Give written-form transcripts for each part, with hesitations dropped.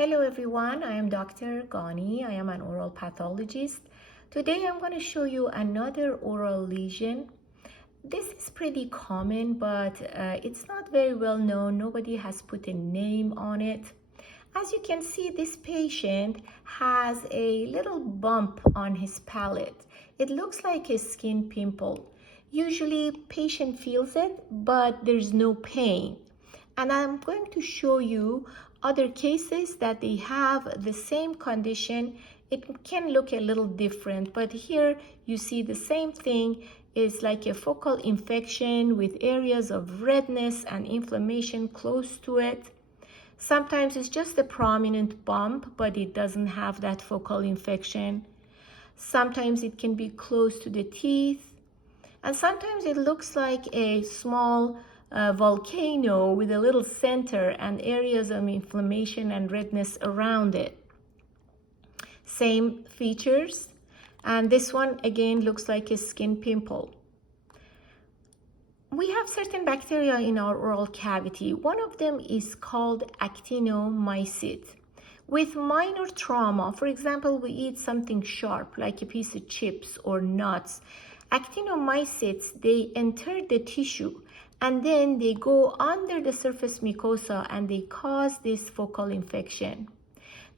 Hello everyone, I am Dr. Ghanee. I am an oral pathologist. Today I'm going to show you another oral lesion. This is pretty common, but it's not very well known. Nobody has put a name on it. As you can see, this patient has a little bump on his palate. It looks like a skin pimple. Usually patient feels it, but there's no pain. And I'm going to show you other cases that they have the same condition. It can look a little different, but here you see the same thing. It's like a focal infection with areas of redness and inflammation close to it. Sometimes it's just a prominent bump, but it doesn't have that focal infection. Sometimes it can be close to the teeth. And sometimes it looks like a small volcano with a little center and areas of inflammation and redness around it. Same features. And this one again looks like a skin pimple. We have certain bacteria in our oral cavity. One of them is called actinomycete. With minor trauma, for example, we eat something sharp like a piece of chips or nuts, actinomycetes, they enter the tissue and then they go under the surface mucosa and they cause this focal infection.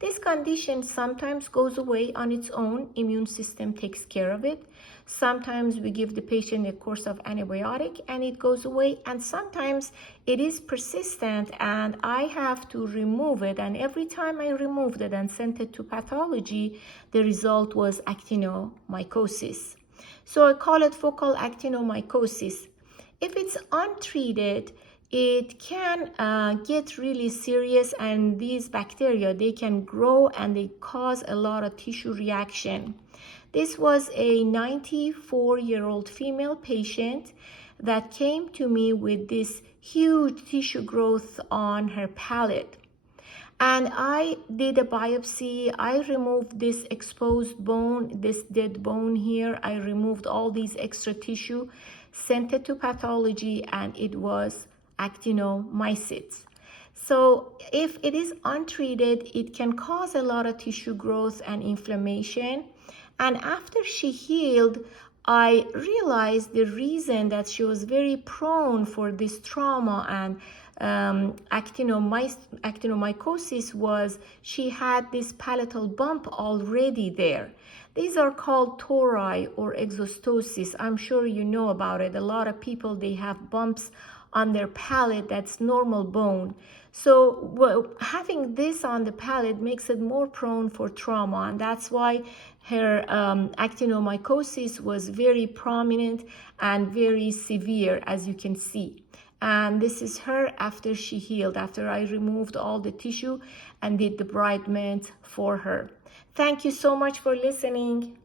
This condition sometimes goes away on its own. Immune system takes care of it. Sometimes we give the patient a course of antibiotic and it goes away. And sometimes it is persistent and I have to remove it. And every time I removed it and sent it to pathology, the result was actinomycosis. So I call it focal actinomycosis. If it's untreated, it can get really serious, and these bacteria, they can grow and they cause a lot of tissue reaction. This was a 94-year-old female patient that came to me with this huge tissue growth on her palate. And I did a biopsy. I removed this exposed bone, this dead bone here. I removed all these extra tissue, sent it to pathology, and it was actinomycetes. So if it is untreated, it can cause a lot of tissue growth and inflammation. And after she healed, I realized the reason that she was very prone for this trauma and actinomycosis was she had this palatal bump already there. These are called tori or exostosis. I'm sure you know about it. A lot of people, they have bumps on their palate. That's normal bone. So having this on the palate makes it more prone for trauma, and that's why her actinomycosis was very prominent and very severe, as you can see. And this is her after she healed, after I removed all the tissue and did the debridement for her. Thank you so much for listening.